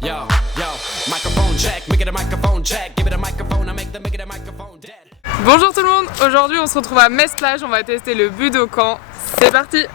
Yo, yo, microphone check, make it a microphone check, give it a microphone, I make it a microphone dead. Bonjour tout le monde, aujourd'hui on se retrouve à Metz-Plage, on va tester le Budokan. C'est parti!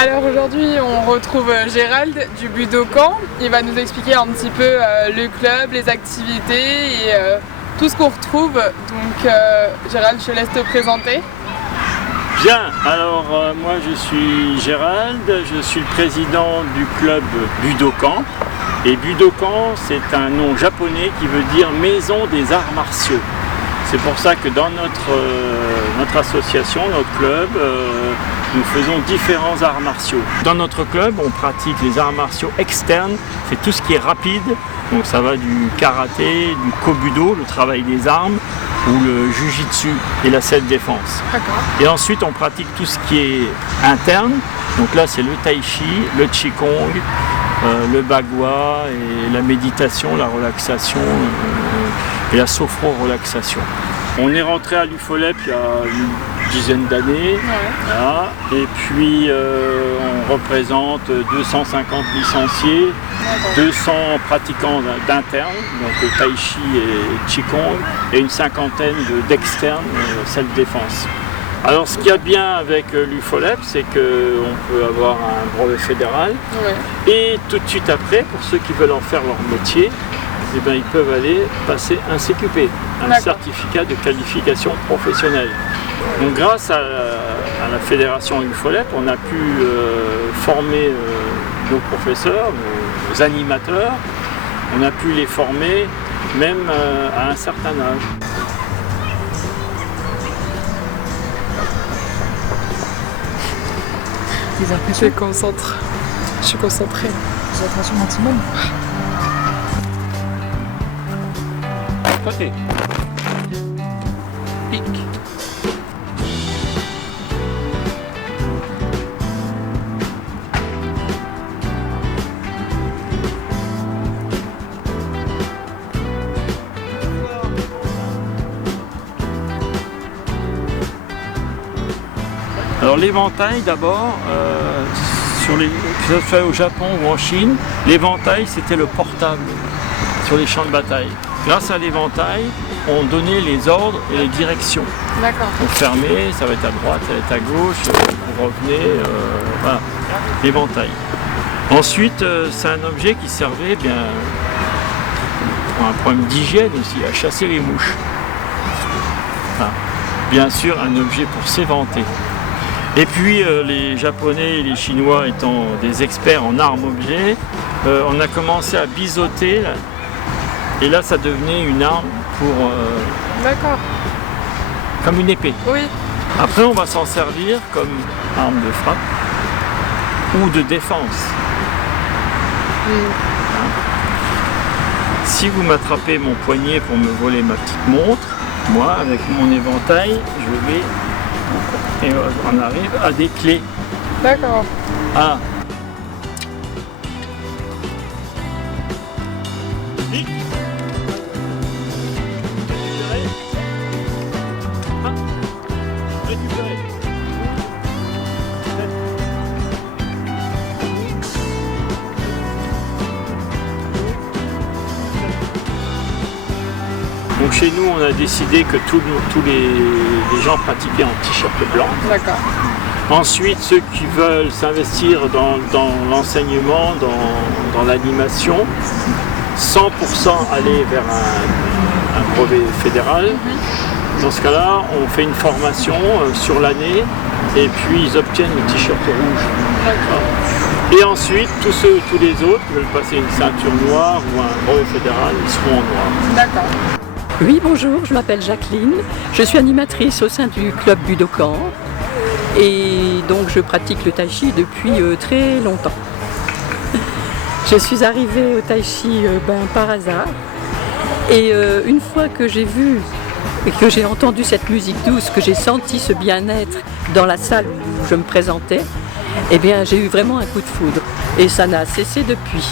Alors aujourd'hui on retrouve Gérald du Budokan, il va nous expliquer un petit peu le club, les activités et tout ce qu'on retrouve. Donc Gérald, je te laisse te présenter. Bien, alors moi je suis Gérald, je suis le président du club Budokan. Et Budokan c'est un nom japonais qui veut dire maison des arts martiaux. C'est pour ça que dans notre association, notre club, nous faisons différents arts martiaux. Dans notre club, on pratique les arts martiaux externes, c'est tout ce qui est rapide. Donc ça va du karaté, du kobudo, le travail des armes, ou le jujitsu et la self-défense. Et ensuite, on pratique tout ce qui est interne. Donc là, c'est le tai chi, le qigong, le bagua et la méditation, la relaxation et la sophro-relaxation. On est rentré à l'UFOLEP il y a une dizaine d'années, voilà. Et puis on représente 250 licenciés, 200 pratiquants d'internes, donc tai chi et qigong, et une cinquantaine d'externes, self-défense. Alors ce qu'il y a bien avec l'UFOLEP, c'est qu'on peut avoir un brevet fédéral, et tout de suite après, pour ceux qui veulent en faire leur métier, eh bien, ils peuvent aller passer un CQP, un certificat de qualification professionnelle. Donc grâce à la fédération UFOLEP, on a pu former nos professeurs, nos animateurs, on a pu les former même à un certain âge. Je suis concentrée. Concentration maximum. Côté. Pique. Alors l'éventail d'abord, que ce soit au Japon ou en Chine, l'éventail c'était le portable sur les champs de bataille. Grâce à l'éventail, on donnait les ordres et les directions. D'accord. Donc fermé, ça va être à droite, ça va être à gauche, vous revenez, voilà, l'éventail. Ensuite, c'est un objet qui servait bien pour un problème d'hygiène aussi, à chasser les mouches. Enfin, bien sûr, un objet pour s'éventer. Et puis les Japonais et les Chinois étant des experts en armes-objets, on a commencé à biseauter. Là, et là, ça devenait une arme pour... D'accord. Comme une épée. Oui. Après, on va s'en servir comme arme de frappe ou de défense. Si vous m'attrapez mon poignet pour me voler ma petite montre, moi, avec mon éventail, je vais... Et on arrive à des clés. D'accord. Ah. Donc chez nous, on a décidé que tous les gens pratiquaient en t-shirt blanc. D'accord. Ensuite, ceux qui veulent s'investir dans l'enseignement, dans l'animation, 100% aller vers un brevet fédéral. Dans ce cas-là, on fait une formation sur l'année et puis ils obtiennent le t-shirt rouge. Et ensuite, tous les autres qui veulent passer une ceinture noire ou un brevet fédéral, ils seront en noir. D'accord. Oui, bonjour, je m'appelle Jacqueline, je suis animatrice au sein du club Budokan Et donc je pratique le tai chi depuis très longtemps. Je suis arrivée au tai chi par hasard. Et une fois que j'ai vu et que j'ai entendu cette musique douce, que j'ai senti ce bien-être dans la salle où je me présentais, eh bien j'ai eu vraiment un coup de foudre. Et ça n'a cessé depuis.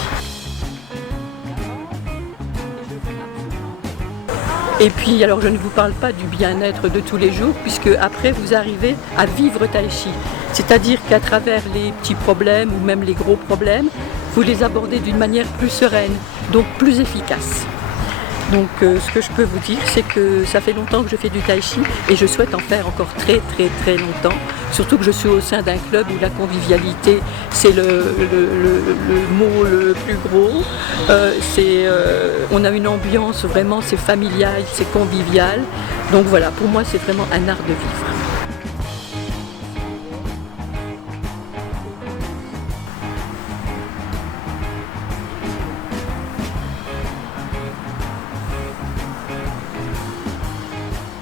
Et puis, alors je ne vous parle pas du bien-être de tous les jours, puisque après vous arrivez à vivre tai chi. C'est-à-dire qu'à travers les petits problèmes ou même les gros problèmes, vous les abordez d'une manière plus sereine, donc plus efficace. Donc ce que je peux vous dire, c'est que ça fait longtemps que je fais du tai chi et je souhaite en faire encore très très très longtemps. Surtout que je suis au sein d'un club où la convivialité, c'est le mot le plus gros. On a une ambiance vraiment, c'est familial, c'est convivial. Donc voilà, pour moi c'est vraiment un art de vivre.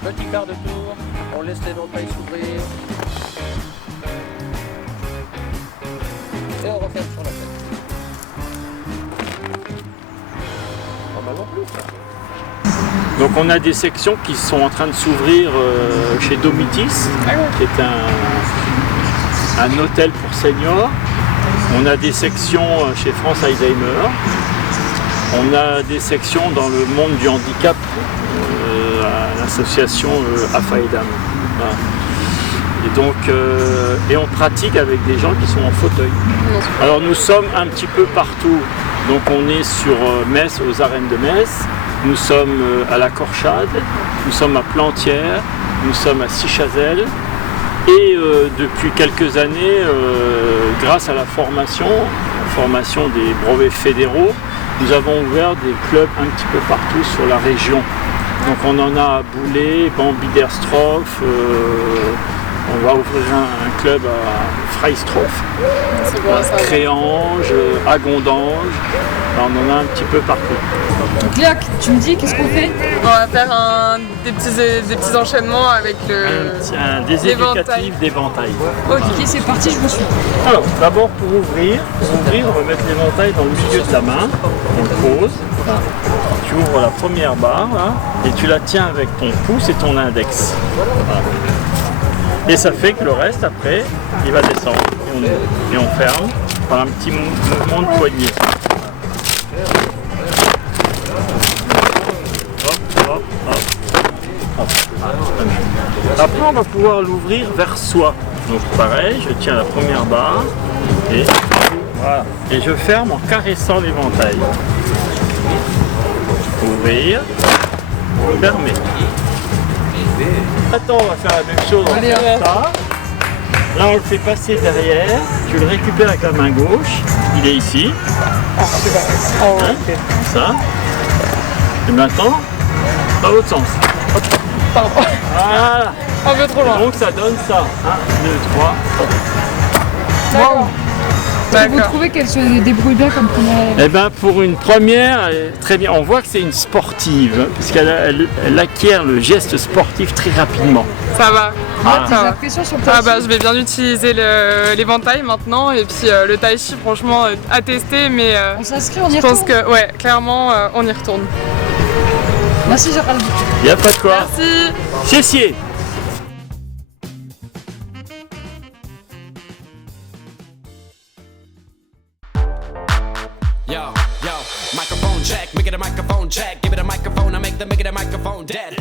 Petit quart de tour, on laisse l'éventail s'ouvrir. Et on referme sur la tête. Pas mal non plus ça. Donc on a des sections qui sont en train de s'ouvrir chez Domitis, qui est un hôtel pour seniors. On a des sections chez France Alzheimer. On a des sections dans le monde du handicap, à l'association AFAEDAM. Voilà. Et donc, et on pratique avec des gens qui sont en fauteuil. Alors nous sommes un petit peu partout. Donc on est sur Metz, aux arènes de Metz. Nous sommes à la Corchade. Nous sommes à Plantières. Nous sommes à Sichazel. Et depuis quelques années, grâce à la formation des brevets fédéraux, nous avons ouvert des clubs un petit peu partout sur la région. Donc on en a à Boulay, Bambiderstroff, on va ouvrir un club à Freistroff, Créange, à Gondange, on en a un petit peu partout. Donc Léa, tu me dis qu'est-ce qu'on fait? On va faire des petits enchaînements avec Des éducatifs d'éventail. Ok, c'est parti, je vous suis. Alors, d'abord pour ouvrir, on va mettre l'éventail dans le milieu de la main, on le pose, tu ouvres la première barre là, et tu la tiens avec ton pouce et ton index. Voilà. Et ça fait que le reste après, il va descendre. Et on ferme par un petit mouvement de poignet. Après on va pouvoir l'ouvrir vers soi. Donc pareil, je tiens la première barre et voilà. Et je ferme en caressant l'éventail. Ouvrir, fermer. Attends, on va faire la même chose. On fait ça. Là on le fait passer derrière, tu le récupères avec la main gauche, il est ici. Hein, ça. Et maintenant, dans l'autre sens. Pardon. Voilà. Un peu trop loin. Donc ça donne ça. 1, 2, 3. D'accord. Vous trouvez qu'elle se débrouille bien comme première? Eh bien pour une première, très bien. On voit que c'est une sportive, hein, parce qu'elle acquiert le geste sportif très rapidement. Ça va. T'as l'impression sur le tai chi? Je vais bien utiliser l'éventail maintenant et puis le tai chi franchement à tester mais On s'inscrit, on y je pense retourne. que ouais clairement on y retourne. Merci Gérald. Il n'y a pas de quoi. Merci. Cessier. Yo, microphone check, make it a microphone check. Give it a microphone, I make the microphone dead.